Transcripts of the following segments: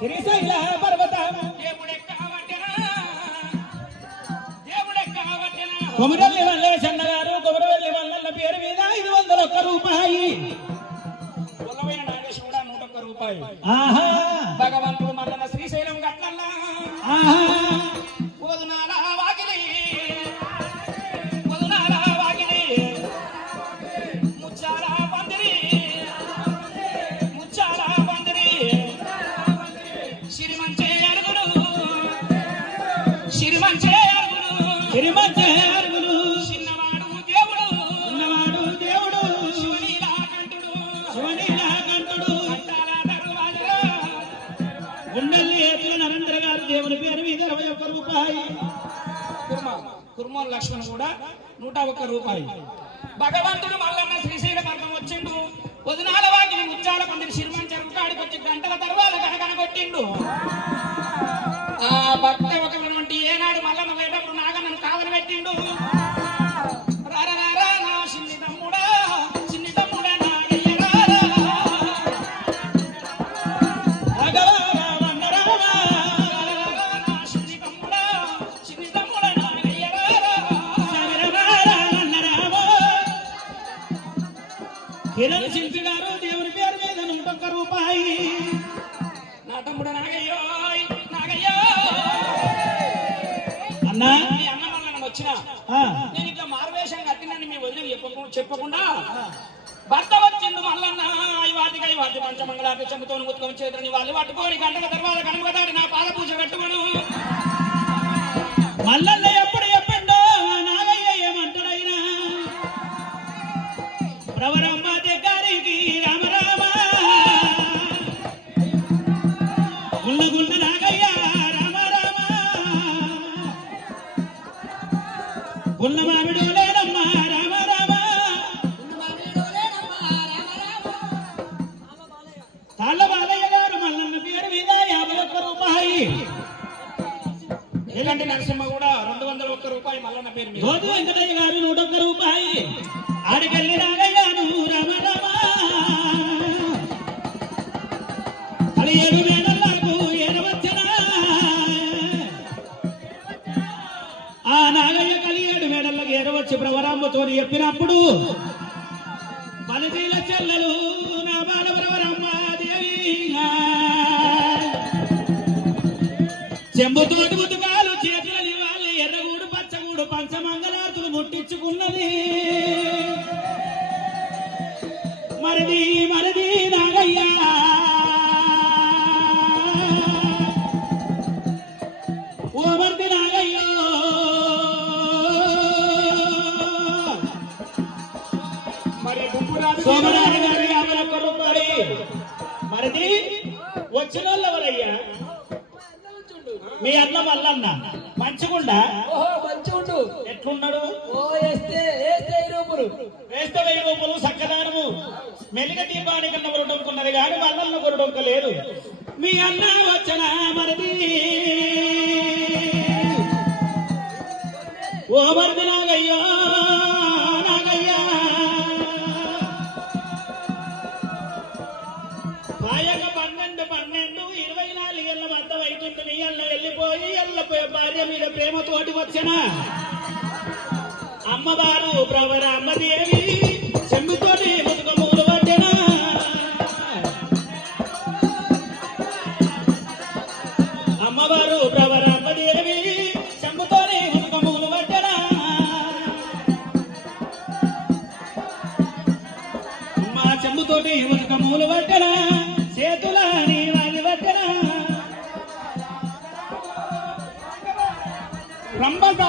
శ్రీశైల పర్వతం దేవుడెక్కవట్టెనా? దేవుడెక్కవట్టెనా? కొమరల్లి కుర్మోన్ లక్ష్మణ్ కూడా నూట ఒక్క రూపాయి. భగవంతుడు మల్లన్న శ్రీశైల పర్వం వచ్చిండు. వదినాల వాకిలి ముచ్చాల పందిరి సిరిమంచరు కాడికి వచ్చి గంటల తర్వాత కనకన వచ్చిన. నేను ఇట్లా మారువేషం కట్టినని మీ వదిలి చెప్పకుండా చెప్పకుండా భర్త వచ్చిండు మల్లన్న ఈ వాటికి ఈ వాటి పంచమంగళాకి చెంబుతో ముత్తుకొని చేతులని వాళ్ళు పట్టుకొని గంటల తర్వాత కనుమదాడి నా పాద పూజ పెట్టుకోను. మల్లన్న ఎప్పుడు كلما మేడలకు ఏడవచ్చి చెప్పినప్పుడు బలదీల చెల్లెలు నా బాల ప్రవరమ్మ దేవి చెంబుతోటి ముతుకాలు చేతులని వాళ్ళు ఎర్రగూడు పచ్చగూడు పంచమంగళార్తులు ముట్టించుకున్నది. మరది మరది వచ్చిన వాళ్ళు ఎవరయ్యా మీ అన్న మల్లన్న. మంచిగుండా? మంచిగుండు. ఎట్లున్నాడు? ఓ వేస్తే వేస్తే ఈ రూపులు. వేస్తే వెయ్యి రూపాయలు సక్కదానము. మెలిగ దీపానికి అన్న కానీ మల్లన్న కొరడొంక లేదు మీ అన్న వచ్చిన మరిది. ఓ మరిది నాగయ్యా భార్య మీద ప్రేమతోటి వచ్చిన అమ్మవారు ప్రవర అమ్మదేవి చెమ్ముతోటి ముదుకమూలు పట్టిన. అమ్మవారు ప్రవర అమ్మదేవి చెమ్ముతోటి ముదుకమూలు పట్టిన. మా చెమ్ముతోటి ముదుకమూలు పట్టిన.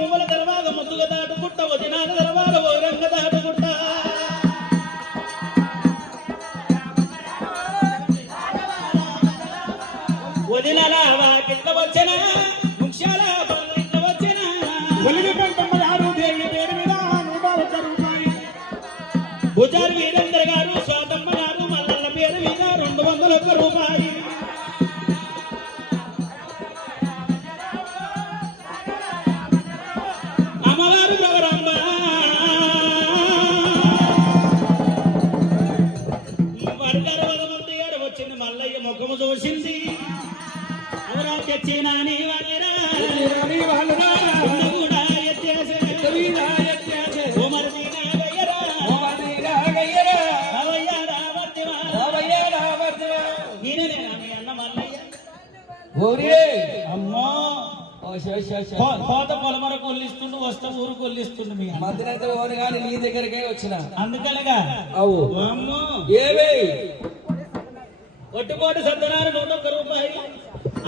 పువ్వుల తర్వాత ముద్దుగా దాటుకుంటా వదినాల తర్వాత ఓ రంగ దాటుకుంటా. వదినల వాకిట్ల వచ్చినా కోత పొలమర కొల్లిస్తుండు వస్తే ఊరు కొల్లిస్తుండు మీ మధ్యనైతే కానీ నీ దగ్గరికే వచ్చిన. అందుకనగా అవు. ఒట్టుకోటి సత్యనారాయణ నూట ఒక్క రూపాయి.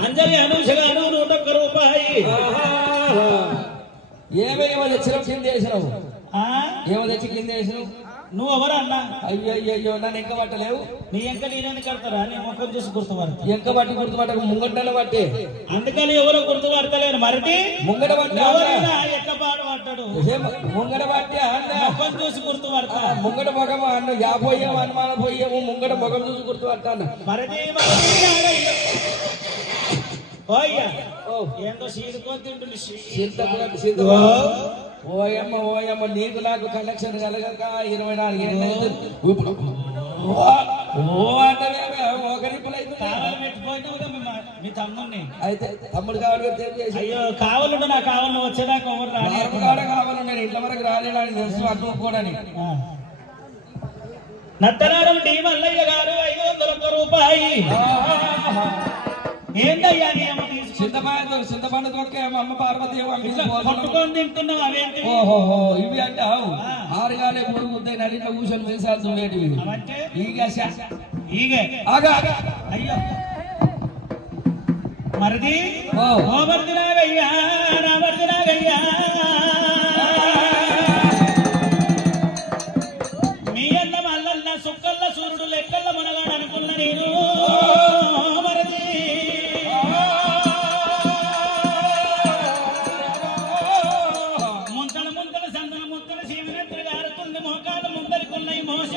అంజలి అనూష గారు నూట ఒక్క రూపాయి ఏమే ఏమో తెచ్చినావు? కింద వేసినావు? ఏమో తెచ్చి కింద వేసినావు? నువ్వు ఎవరు అన్నా అయ్యో అయ్యో నన్ను ఎంక పట్టలేవు. నీ ఎంక నేనని కడతారా? నీ ముఖం చూసి గుర్తుపడతా. ఎంక పట్టి గుర్తుపట్టకు ముంగటన పట్టి. అందుకని ఎవరో గుర్తుపడతలేరు. మరటి ముంగట పట్టి ఎవరైనా ఎక్క పాట పడ్డాడు ముంగట పట్టి అన్న ముఖం చూసి గుర్తుపడతా. ముంగట మొగం అన్న యాపోయాము అనుమానం పోయాము ముంగట మొగం చూసి గుర్తుపట్టాను మరటి ఏందో సీదుకొని తింటుంది. సీ- చింత చింత ఓయమ్మ ఓయమ్మ నీకు నాకు కనెక్షన్ కలగక ఇరవై నాలుగు ఏళ్ళు. ఇప్పుడు ఓ. మీ తమ్ముడిని. అయితే తమ్ముడు కావాలి అయ్యో కావాలంటే నా కావాలి వచ్చేదాకా ఎవరు రాలేదు. వారం కాడ కావాలి నేను ఇంట్లో వరకు రాలేదని తెలుసు అట్టుకోడని నత్తనారం డి మల్లయ్య గారు ఐదు వందల రూపాయి. ఏందయ్యా నీ అమ్మ తీసుకు చింతపండు చింతపండు తొక్కే మా అమ్మ పార్వతి ఏమో అమ్మ ఇట్లా భోజనం. పట్టుకొని తింటున్నావు అవేంటి ఓహోహో ఇవి అంటావు? ఆరుగాలే పొరుగు ఉంటాయి నడిలో కూర్చొని వేసాలు చూడేటివి అవంటే? ఈగ శ- ఈగే. ఆగా. ఆగా. అయ్యో. మరిది? ఓ. ఓ మరిది నాగయ్యా నా మరిది నాగయ్యా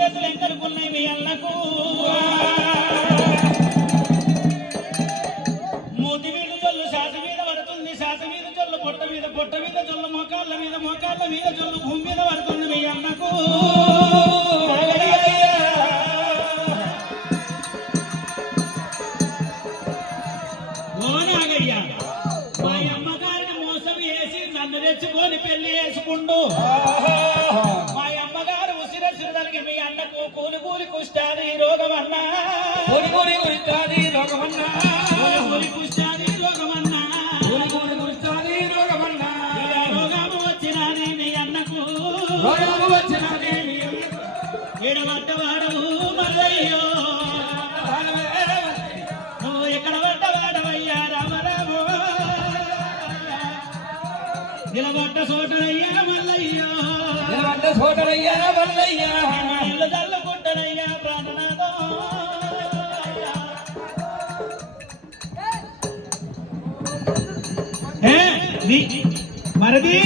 చేతులు మోసేతులు ఎంకలుకున్నాయి మీ అన్నకు కూలి కూలి కుష్టాది రోగమన్నా కొరి కొరి కొరితాది రోగమన్నా. కూలి కూలి కుష్టాది రోగమన్నా కొరి కొరి కొరితాది రోగమన్నా. రోగము వచ్చినది అన్నకు రోగము వచ్చినది నీ. ఎడబడ్డవాడు మల్లయ్యో నువ్వు ఎక్కడ పడ్డవాడవయ్యా రామరామో నిలబడ్డ చోటనయ్యా మల్లయ్యో నిలబడ్డ సోదరయ్యా మల్లయ్యా. మరిది?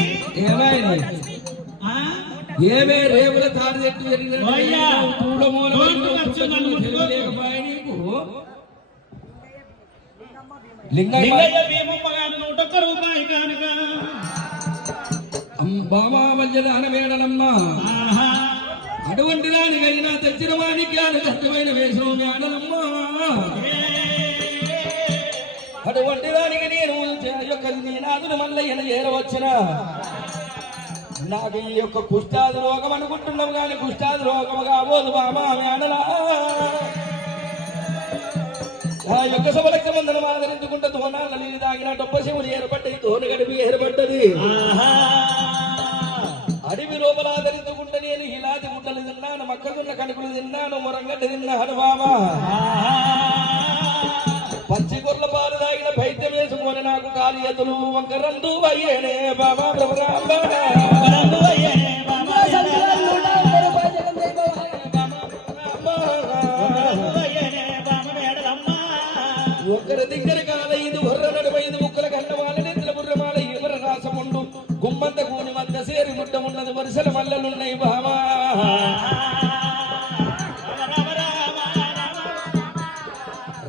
ఏమే రేవుల తాడు చెట్టు లింగయ్య భీమమ్మ గారు నూట ఒక్క రూపాయి కానుక బామా. అటువంటి దానికైనా తెచ్చిన వానికి దట్టమైన వేషం అటువంటి దానికి నేను యొక్క నీనాదులు మల్లయ్యను చేరవచ్చిన నాకు ఈ యొక్క కుష్టాది రోగం అనుకుంటున్నాం కానీ కుష్టాది రోగం కాబోదు బామా మేడలా ఆ యొక్క సభలక్ష మందనం ఆదరించుకుంటే దోనాల నీరు తాగిన డొప్ప శివులు ఏర్పడ్డది దోన గడిపి ఏర్పడ్డది. అడవి లోపల ఆదరించుకుంటే నేను ఇలాది ముట్టలు తిన్నాను మక్కకున్న కణుకులు తిన్నాను మొరంగడ్డ తిన్నాను బామా. పచ్చి గొర్రెల పాలు తాగిన పైద్యం వేసుకొని నాకు కాలి ఎదులు వంకరందు అయ్యేనే బాబా ప్రభురామ అయ్యేనే ఒక్కరి దగ్గర కాల ఇది బుర్ర నడవైదు ముక్కల కన్న వాళ్ళని నెత్తుల బుర్రమాల ఇవర రాసముండు? గుమ్మంత కూని మధ్య సేరి ముట్ట ఉన్నది వరుసల మల్లలున్నాయి బామా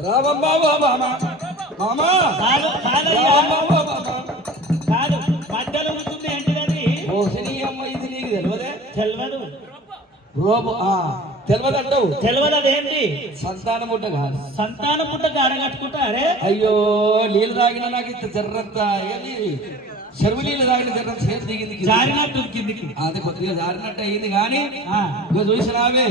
రామమ్మ బామా. కాదు మధ్యలో ఉంటుంది ఏంటిదని ఇది నీకు తెలియదే తెలియదు రోబో ఆ తెలియదంటావు తెలియదు అదేంటి సంతానం ఉంట కాదు. సంతానం పుట్ట గాడ కట్టుకుంటారే అయ్యో నీళ్ళు తాగిన నాకు ఇంత జర్రంత ఏది? చెరువు నీళ్ళు తాగిన జర్రంత చేతి దిగింది. జారినట్టు కిందికి. అది కొద్దిగా జారినట్టు అయింది కానీ చూసినావే.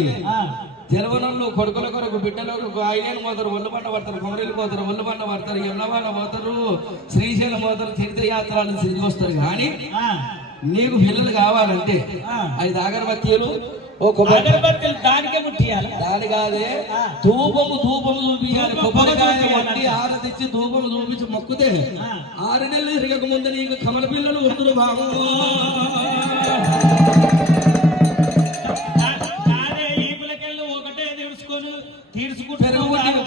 తెలవనోళ్ళు కొడుకుల కొరకు బిడ్డల కొరకు ఐదేళ్ళు పోతారు ఒళ్ళు పంట పడతారు కొమరీలు పోతారు ఒళ్ళు పంట పడతారు ఎన్నవాళ్ళ పోతారు శ్రీశైలం పోతారు తీర్థయాత్రలు తిరిగి వస్తారు కానీ. నీకు పిల్లలు కావాలంటే. ఐదు అగరబత్తీలు అగరబత్తులు దానికే ముట్టియాలి దాని కాదే. ధూపము ధూపము చూపించాలి కొబ్బరికాయ. కొట్టి ఆరతిచ్చి ధూపము చూపించి మొక్కుతే. ఆరు నెలలు తిరగక ముందు నీకు కమల పిల్లలు వస్తురు బాబు తీర్చుకుంటారు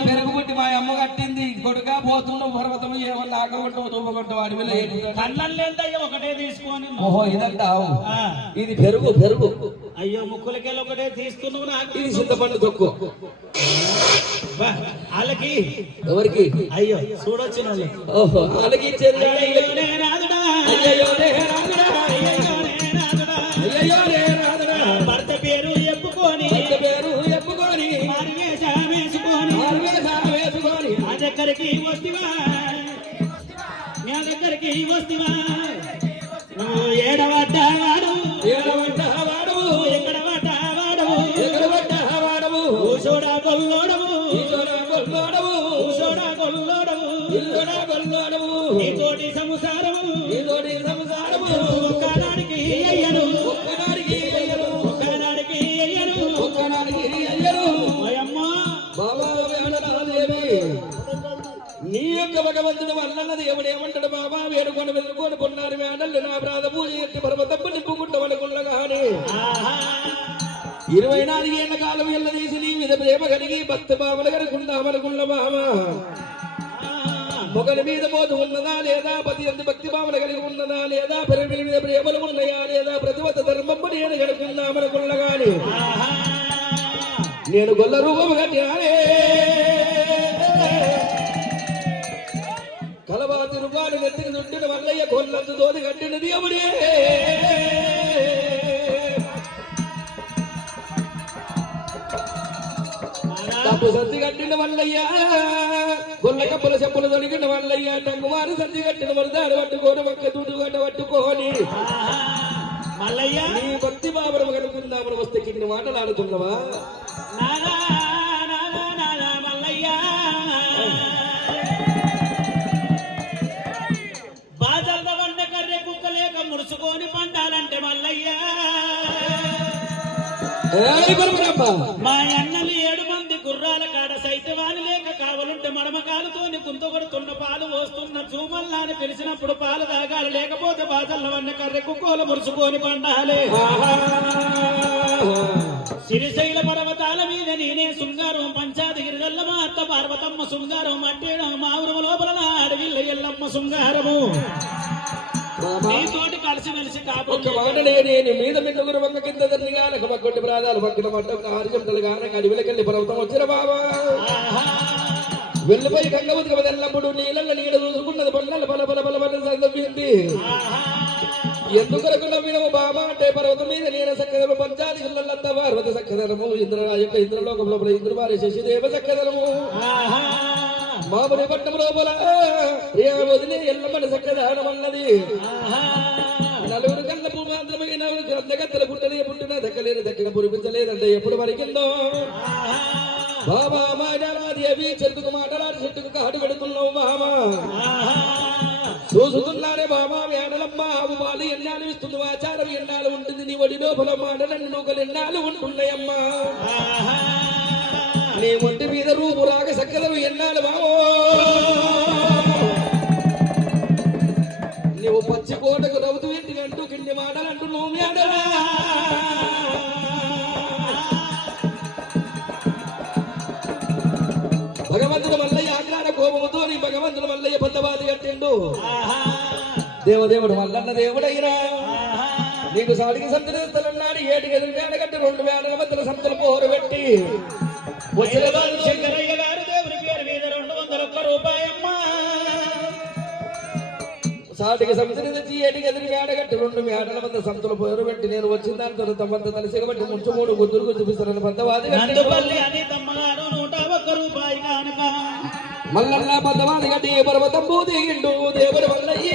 పెరుగుబుట్టి మా అమ్మ కట్టింది. కొడుక పోతున్నావు పర్వతం ఏమన్నా ఆగగొట్టవు తూపగొట్టవు అడవిలో కళ్ళల్లేందయ్య ఒకటే తీసుకొని ఓహో ఇదంటావు. ఇది పెరుగు పెరుగు. అయ్యో ముక్కులకెళ్ళి ఒకటే తీస్తున్నావు నాకు. ఇది చింతపండు తొక్కు. వాళ్ళకి. ఎవరికి? అయ్యో చూడొచ్చు ఓహో వాళ్ళకి ఇచ్చేది దగ్గరికి వస్తివా? నా దగ్గరికి వస్తివా? నువ్వు ఏడవడ్డావాడు. ఏడవంటవాడు ఎక్కడ పడ్డావాడు ఎక్కడ పడ్డవాడవు కూసోడా కొల్లోడవు ఈశ్వర గొల్లోడవు. కూసోడా కొల్లోడవు ఇల్లుడ గొల్లోడవు నీతోటి సంసారము యొక్క భగవంతుడు వల్లన్నది ఎవడు ఏమంటాడు బాబా? వేడుకొని వెతుకొని పొన్నారు వేడల్లు నా ప్రాధ పూజ ఎట్టి పర్వతప్పు నిప్పుకుంటవనుకున్నగాని ఆహా ఇరవై నాలుగు ఏళ్ళ కాలం ఎల్ల తీసి నీ మీద ప్రేమ కలిగి భక్త బావల గనుకున్నా మనకున్న ఒకరి మీద మోదు ఉన్నదా లేదా? పతి ఎందు భక్తి భావన కలిగి ఉన్నదా లేదా? పిరమిల మీద ప్రేమలు ఉన్నాయా లేదా? ప్రతివత ధర్మము నేను గడుకున్నా గాని నేను గొల్ల రూపము కట్టినానే కొల్లందు దోది కట్టిన దేవుడే డబ్బు సంతి కట్టిన వల్లయ్య గొల్ల కప్పుల చెప్పులు దొరికిన వల్లయ్య నంగుమారు సంతి కట్టిన వరదాడు పట్టుకొని ఒక్క దుడ్డు గడ్డ పట్టుకొని. మల్లయ్య. నీ భక్తి బాబరం కనుకుందామని వస్తే కిన్ని మాటలు ఆడుతున్నవా? మా అన్నలు ఏడు మంది గుర్రాల కాడ సైతవాని లేక కావలుంటే మడమకాలుతోని కుంత కొడుతున్న పాలు పోస్తున్న చూమల్లాని పిలిచినప్పుడు పాలు తాగాలి లేకపోతే బాజల్ల వంట కర్రె కుక్కోలు ముడుచుకొని పండాలి. సిరిశైల పర్వతాల మీద నేనే శృంగారం పంచాదగిరి గల్ల మా అత్త పార్వతమ్మ శృంగారం మట్టేయడం మా ఊరు లోపల అడవిల్ల ఎల్లమ్మ శృంగారము. నీతోటి కలిసి మెలిసి కాపు మాట నేను మీద మిట్టుగురు వంగ కింద తండ్రి గానక పక్కొంటి ప్రాణాలు పక్కన మట్టం ఆరు గంటలు గానక అడవిలకెళ్ళి పర్వతం వచ్చిన బాబా. వెళ్ళిపోయి గంగవతికి వదలప్పుడు నీళ్ళ నీడ చూసుకున్నది పల్లెలు బల బల బల బల సందర్భింది ఎందుకొరకు నవ్వినవు బాబా అంటే పర్వతం మీద నేను సక్కదము పంచాది ఇళ్ళంతా పార్వత సక్కదనము ఇంద్ర యొక్క ఇంద్రలోకం లోపల ఇంద్రవారి శశిదేవ సక్కదనము మామూలు పట్టం లోపల ఏ వదిలే ఎల్లమని సక్కదనం అన్నది. నలుగురు కళ్ళ భూమాంధ్రమైన నలుగురు గ్రంథగత్తల పుట్టలే పుట్టిన దక్కలేని దక్కన పురిపించలేదంటే ఎప్పుడు వరకిందో బాబా మాటలాదేవి చెరుకు మాటలాడి చెట్టుకు కాటు పెడుతున్నావు బాబా చూసుకున్నారే బాబా వేడలమ్మ ఆవు పాలు ఎన్నాళ్ళు ఇస్తుంది ఆచారం ఎన్నాళ్ళు ఉంటుంది నీ ఒడి లోపల మాటలన్నీ నూకలు ఎన్నాళ్ళు ఉంటున్నాయమ్మా. నీ ఒంటి మీద రూపు రాక సక్కదవు ఎన్నాళ్ళు బావో? నువ్వు పచ్చి కోటకు రవుతూ ఇంటికి అంటూ కింది మాటలు అంటూ నువ్వు మేడలా? భగవంతుడు మల్లయ్య ఆగ్రాన కోపముతో నీ భగవంతుడు మల్లయ్య బద్దబాది కట్టిండు దేవదేవుడు మల్లన్న దేవుడైనా. నీకు సాడికి సంతరిస్తానన్నాడు ఏటికి ఎదురుగాడ కట్టి రెండు వేల మధ్యల సంతలు పోరు పెట్టి వచ్చిన వారు శంకరయ్య గారు దేవుని పేరు మీద రెండు వందల ఒక్క రూపాయమ్మా సాటికి సమితిని తెచ్చి ఏటికి ఎదిరి మేడగట్టి రెండు మేడల మంది సంతులు పోయారు పెట్టి నేను వచ్చిన దాంతో తమంత తలసి బట్టి ముంచు మూడు గుద్దురు చూపిస్తారని పెద్దవాది మల్లన్న పెద్దవాది గట్టి పర్వతం దిగిండు దేవుడు వల్లయ్య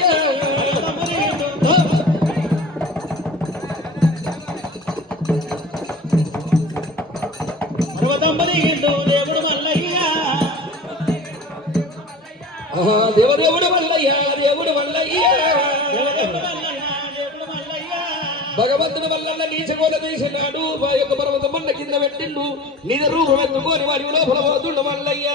ఆహా, దేవదేవుడు వల్లయ్య దేవుడు వల్లయ్య. భగవంతుడు వల్ల నీచగోల తీసినాడు. ఆ యొక్క పర్వతం మన్న కింద పెట్టిండు. నిజ రూపం ఎత్తుకొని వారి లోపల పోతుండు మల్లయ్య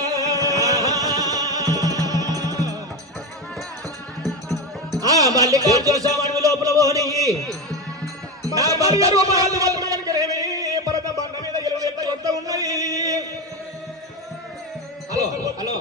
ఆ మల్లికార్జున స్వామి లోపల పోనీ. నా భర్త రూపాయలు హలో హలో.